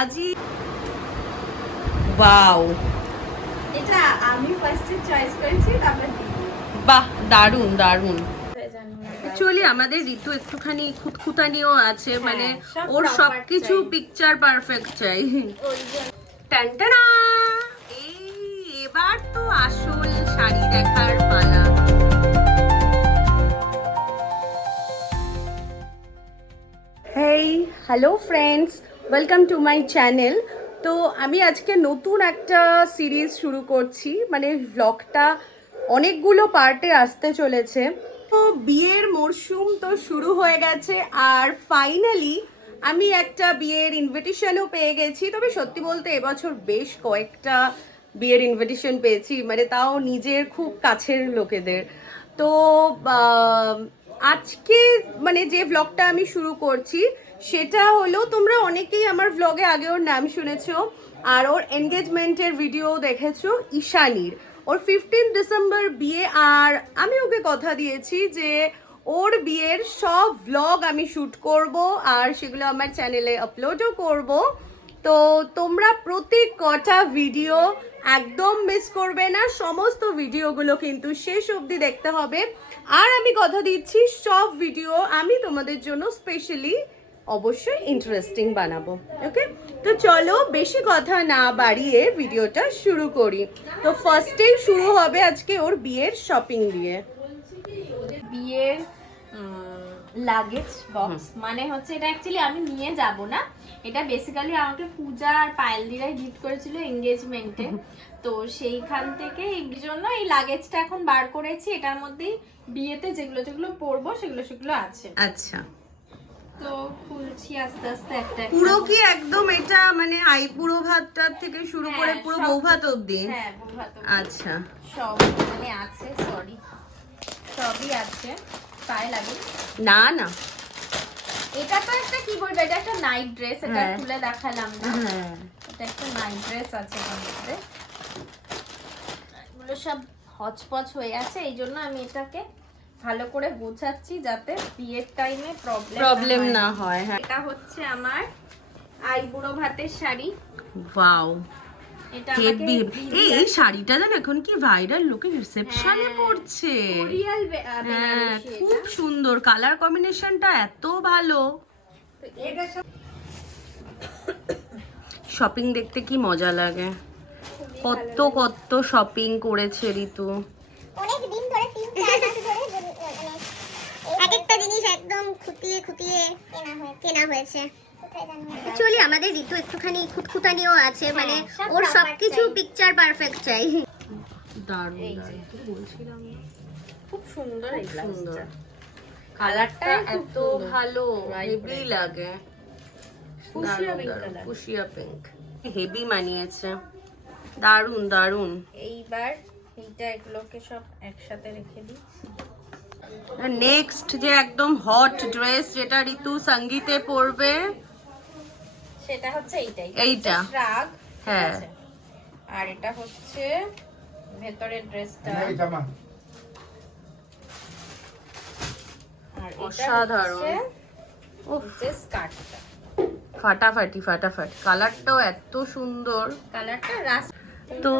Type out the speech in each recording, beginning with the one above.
সাজি ওয়াও এটা আমি ফার্স্টে চয়েস করেছি তারপর বাহ দারুণ দারুণ। অ্যাকচুয়ালি আমাদের ঋতু একটুখানি খুঁতখুতানিও আছে মানে ওর proper সবকিছু পিকচার পারফেক্ট চাই। টানটানা! এই এবার তো আসল শাড়ি দেখার পালা। Hey hello friends welcome to my channel তো আমি আজকে নতুন একটা সিরিজ শুরু করছি। মানে ব্লগটা অনেকগুলো পার্টে আসতে চলেছে। তো বিয়ের মরশুম তো শুরু হয়ে গেছে আর ফাইনালি আমি একটা বিয়ের ইনভিটেশনও পেয়ে গেছি। তবে সত্যি বলতে এবছর বেশ কয়েকটা বিয়ের ইনভিটেশন পেয়েছি। মানে তাও নিজের খুব কাছের লোকেদের। তো আজকে মানে যে ভ্লগটা আমি শুরু করছি, সেটা হলো তোমরা অনেকেই আমার ভ্লগে আগে ওর নাম শুনেছো, আর ওর এনগেজমেন্টের ভিডিও দেখেছ, ঈশানীর। ওর ফিফটিন ডিসেম্বর বিয়ে, আর আমি ওকে কথা দিয়েছি যে ওর বিয়ের সব ভ্লগ আমি শ্যুট করব, আর সেগুলো আমার চ্যানেলে আপলোডও করব। তো তোমরা প্রতি কটা ভিডিও একদম মিস করবে না, সমস্ত ভিডিওগুলো কিন্তু শেষ অবধি দেখতে হবে। আর আমি কথা দিচ্ছি সব ভিডিও আমি তোমাদের জন্য স্পেশালি অবশ্যই ইন্টারেস্টিং বানাবো ওকে তো চলো বেশি কথা না বাড়িয়ে ভিডিওটা শুরু করি। তো ফার্স্টেই শুরু হবে আজকে ওর বিয়ের শপিং দিয়ে বিয়ের লাগেজ বক্স মানে হচ্ছে এটা অ্যাকচুয়ালি আমি নিয়ে যাব না। এটা বেসিক্যালি আমাকে পূজা আর পায়েল দিরাই গিফট করেছিল এঙ্গেজমেন্টে তো সেইখান থেকে এই জন্য এই লাগেজটা এখন বার করেছি। এটার মধ্যেই বিয়েতে যেগুলো যেগুলো পরবো সেগুলো সেগুলো আছে। আচ্ছা। তো খুলছি আস্তে আস্তে একটা। পুরো কি একদম এটা মানে আই পুরো ভাতটার থেকে শুরু করে হ্যাঁ, পুরো সব- বউ ভাত অব্দি হ্যাঁ আচ্ছা। সব মানে আছে সরি সবই আছে। পায়ে লাগে? না না। এটা তো একটা কি বলব? এটা একটা নাইট ড্রেস এটা হ্যাঁ। খুলে দেখালাম না। হ্যাঁ। এটা একটা নাইট ড্রেস আছে মধ্যে এগুলো সব হচপচ হয়ে আছে এই জন্য আমি এটাকে ভালো করে গোছাচ্ছি যাতে বিয়ের টাইমে প্রবলেম প্রবলেম না হয়। হ্যাঁ এটা হচ্ছে আমার আইবুড়ো ভাতের শাড়ি। আমাকে হেভি এই এই শাড়িটা জানো এখন কি ভাইরাল লোকে রিসেপশনে হ্যাঁ। পড়ছে। হ্যাঁ খুব সুন্দর। কালার কম্বিনেশনটা এত ভালো। শপিং দেখতে কি মজা লাগে। কত কত শপিং করেছে ঋতু। অনেক দিন ধরে তিন চার মাস ধরে মানে এক একটা জিনিস একদম খুঁটিয়ে খুঁটিয়ে কেনা হয়েছে। কেনা হয়েছে। অ্যাকচুয়ালি আমাদের ঋতু একটুখানি খুঁতখুতানিও আছে মানে ওর সবকিছু পিকচার পারফেক্ট চাই। দারুণ। বলছিলাম খুব সুন্দর এই সুন্দর। কালারটা এত ভালো হেভি লাগে। color। পিঙ্ক হেভি মানিয়েছে। দারুণ দারুণ। এইবার এইটা এগুলোকে সব একসাথে রেখে দিই। নেক্সট যে একদম হট ড্রেস যেটা ঋতু সঙ্গীতে পরবে সেটা হচ্ছে এইটাই। এইটা। হ্যাঁ। আর এটা হচ্ছে ভেতরের ড্রেসটা। আর এটা অসাধারণ। উফ। স্কার্টটা। ফাটাফাটি ফাটাফাটি। কালারটাও এত সুন্দর। কালারটা রাস তো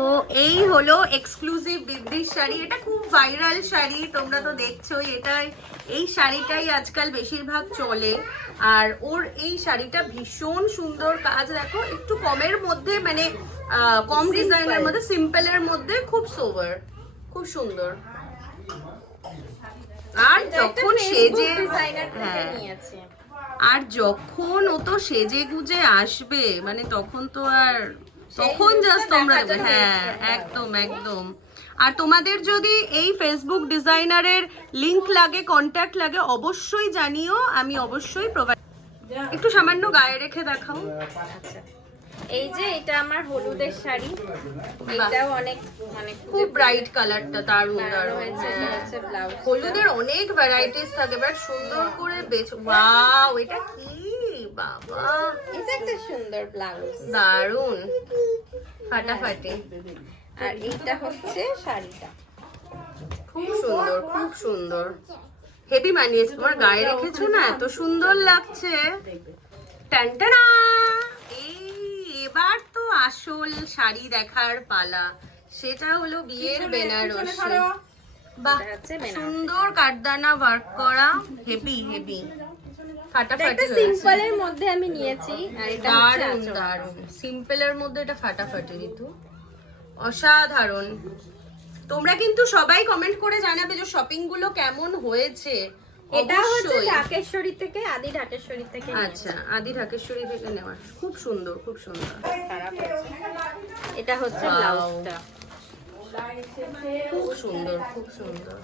এই হলো এক্সক্লুসিভ বিদ্যির শাড়ি। এটা খুব ভাইরাল শাড়ি তোমরা তো দেখছোই এটাই। এই শাড়িটাই আজকাল বেশিরভাগ চলে। আর ওর এই শাড়িটা ভীষণ সুন্দর কাজ। দেখো একটু কমের মধ্যে মানে কম. ডিজাইনের মধ্যে সিম্পলের মধ্যে খুব সোভার খুব সুন্দর। আর যখন সেজে ডিজাইনার হ্যাঁ। আর যখন ও তো সেজে গুজে আসবে মানে তখন তো আর তখন জাস্ট তোমরা হ্যাঁ হবে। একদম একদম। আর তোমাদের যদি এই ফেসবুক ডিজাইনারের লিংক লাগে কন্ট্যাক্ট লাগে অবশ্যই জানিও আমি অবশ্যই প্রোভাইড একটু সামান্য গায়ে রেখে দেখাও। এই যে এটা আমার হলুদের শাড়ি। এটাও অনেক মানে খুব ব্রাইট কালারটা দারুণ হয়েছে হ্যাঁ। ব্লাউজ হলুদের অনেক ভ্যারাইটিস থাকে বাট সুন্দর করে বেচ ওয়াও এটা কি? বাবা। এটা একটা সুন্দর ব্লাউজ দারুণ। ফাটাফাটি। আর এইটা হচ্ছে শাড়িটা। খুব সুন্দর খুব সুন্দর। হেভি মানিয়েছে তোমার গায়ে রেখেছো না? এত সুন্দর লাগছে। টানটানা। এই এবার তো আসল শাড়ি দেখার পালা। সেটা হলো বিয়ের বেনারসি। বাহ। সুন্দর কাঠদানা ওয়ার্ক করা। হেভি হেভি ফাটাফাটি সিম্পলের মধ্যে আমি নিয়েছি আর এটা হচ্ছে দারুণ সিম্পলের মধ্যে এটা ফাটাফাটি ঋতু। অসাধারণ। তোমরা কিন্তু সবাই কমেন্ট করে জানাবে যে শপিংগুলো কেমন হয়েছে। এটা হচ্ছে। ঢাকেশ্বরী থেকে আদি ঢাকেশ্বরী থেকে আচ্ছা আদি ঢাকেশ্বরী থেকে নেওয়া। খুব সুন্দর খুব সুন্দর। এটা হচ্ছে. ব্লাউজটা। খুব সুন্দর খুব সুন্দর।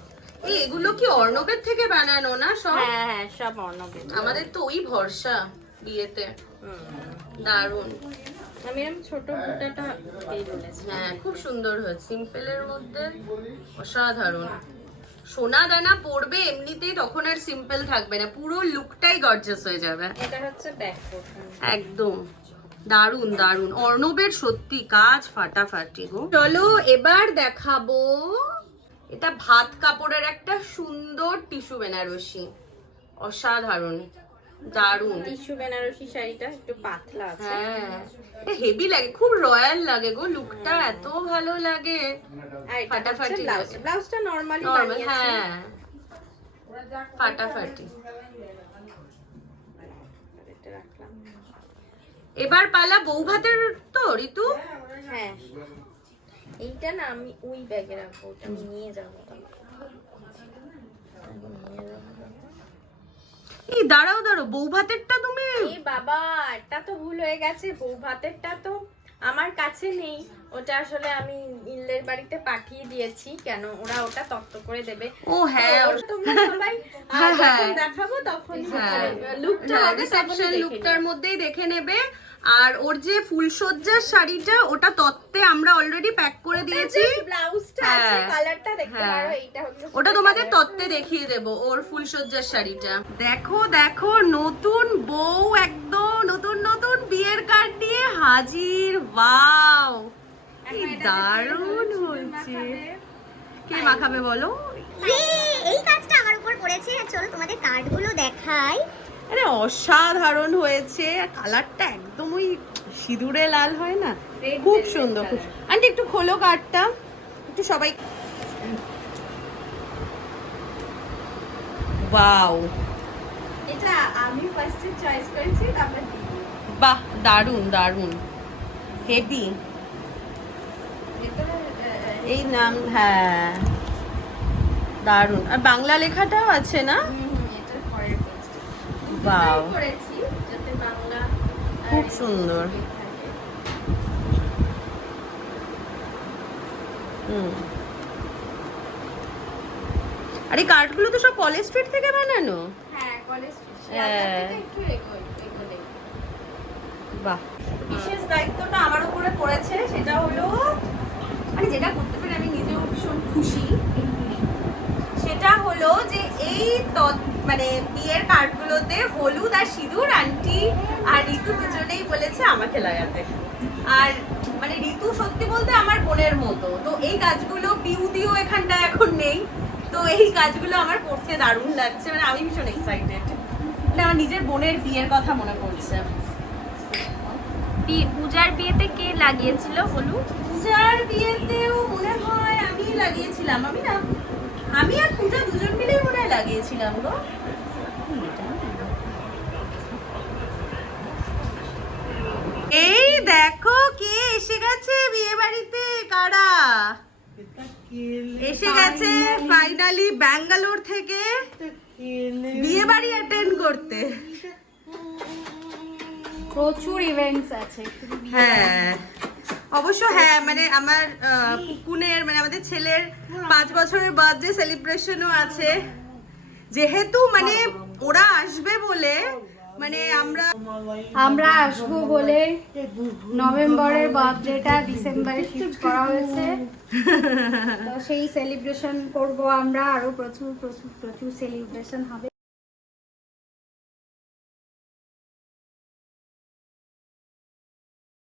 এগুলো কি অর্ণবের থেকে বানানো না সব? হ্যাঁ হ্যাঁ সব অর্ণবের। আমাদের তো ওই ভরসা বিয়েতে। দারুণ আমি এরকম ছোট বুটাটা হ্যাঁ খুব সুন্দর হয়েছে সিম্পলের মধ্যে অসাধারণ। সোনা দানা পড়বে এমনিতেই তখন আর সিম্পল থাকবে না। পুরো লুকটাই গর্জাস হয়ে যাবে। এটা হচ্ছে ব্যাক একদম। দারুণ দারুণ অর্ণবের সত্যি কাজ ফাটাফাটি গো। চলো এবার দেখাবো এটা ভাত কাপড়ের একটা সুন্দর টিস্যু বেনারসি। অসাধারণ। দারুণ টিস্যু বেনারসি শাড়িটা একটু পাতলা আছে। হ্যাঁ। এটা হেভি লাগে খুব রয়্যাল লাগে গো লুকটা এত ভালো লাগে। ফাটাফাটি ব্লাউজ। ব্লাউজটা নরমালি নরমাল বানিয়েছি। হ্যাঁ। ফাটাফাটি। এবার পালা বউ ভাতের তো ঋতু? হ্যাঁ। এইটা না আমি ওই ব্যাগে রাখব ওটা আমি নিয়ে যাব এই দাঁড়াও দাঁড়াও বউ ভাতেরটা তুমি এই বাবা এটা তো ভুল হয়ে গেছে বউ ভাতেরটা তো আমার কাছে নেই। ওটা আসলে আমি ইল্লের বাড়িতে পাঠিয়ে দিয়েছি কেন ওরা ওটা তত্ত্ব করে দেবে। ও হ্যাঁ। তোমরা সবাই হ্যাঁ, হ্যাঁ। দেখাবো তখন হ্যাঁ। লুকটা রিসেপশন লুকটার মধ্যেই দেখে নেবে। আর ওর যে ফুলসজ্জার শাড়িটা ওটা তত্ত্বে আমরা অলরেডি প্যাক করে দিয়েছি। ব্লাউজটা আছে হ্যাঁ, কালারটা দেখতে হ্যাঁ। পারো এইটা ওটা তোমাদের তত্ত্বে দেখিয়ে দেব ওর ফুলসজ্জার শাড়িটা। দেখো দেখো নতুন বউ একদম নতুন নতুন বিয়ের কার্ড নিয়ে হাজির। ওয়াও কি দারুণ হয়েছে। কে মাখাবে বলো? এই কাজটা আমার উপর পড়েছে চলো তোমাদের কার্ডগুলো দেখাই। আরে অসাধারণ হয়েছে। কালারটা একদম সিঁদুরে লাল হয় না? খুব সুন্দর খুব। আন্টি একটু খোলো কার্ডটা একটু সবাই ওয়াও। এটা আমি ফার্স্টে চয়েস করেছি তারপর বাহ দারুণ দারুণ হেভি এই নাম হ্যাঁ। দারুণ আর বাংলা লেখাটাও আছে না? হুম, খুব সুন্দর। হুম। আর কার্ডগুলো তো সব কলেজ স্ট্রিট থেকে বানানো? হ্যাঁ কলেজ হ্যাঁ। একটু বাহ। বিশেষ দায়িত্বটা আমার উপরে পড়েছে সেটা হলো মানে যেটা করতে পেরে আমি নিজেও ভীষণ খুশি। সেটা হলো যে এই মানে বিয়ের কার্ডগুলোতে হলুদ আর সিঁদুর আন্টি আর ঋতু দুজনেই বলেছে আমাকে লাগাতে। আর মানে ঋতু সত্যি বলতে আমার বোনের মতো। তো এই কাজগুলো পিউদিও এখানটা এখন নেই। তো এই কাজগুলো আমার করতে দারুণ লাগছে। মানে আমি ভীষণ এক্সাইটেড মানে আমার নিজের বোনের বিয়ের কথা মনে পড়ছে। পূজার বিয়েতে কে লাগিয়েছিল বলু পূজার বিয়েতেও মনে হয় আমি লাগিয়েছিলাম। আমি না আমি আর পূজা দুজন মিলেই মনে হয় লাগিয়েছিলাম গো। এই দেখো কে এসে গেছে বিয়ে বাড়িতে? কারা? এসে গেছে ফাইনালি ব্যাঙ্গালোর থেকে বিয়ে বাড়ি অ্যাটেন্ড করতে। প্রচুর ইভেন্টস আছে হ্যাঁ। অবশ্য হ্যাঁ মানে আমার আহ, পুকুনের মানে আমাদের ছেলের পাঁচ বছরের বার্থডে সেলিব্রেশনও আছে। যেহেতু মানে ওরা আসবে বলে মানে আমরা আমরা আসব বলে নভেম্বরের বার্থডেটা ডিসেম্বরে শিফট করা হয়েছে। তো সেই সেলিব্রেশন করব আমরা আরও প্রচুর প্রচুর প্রচুর সেলিব্রেশন হবে।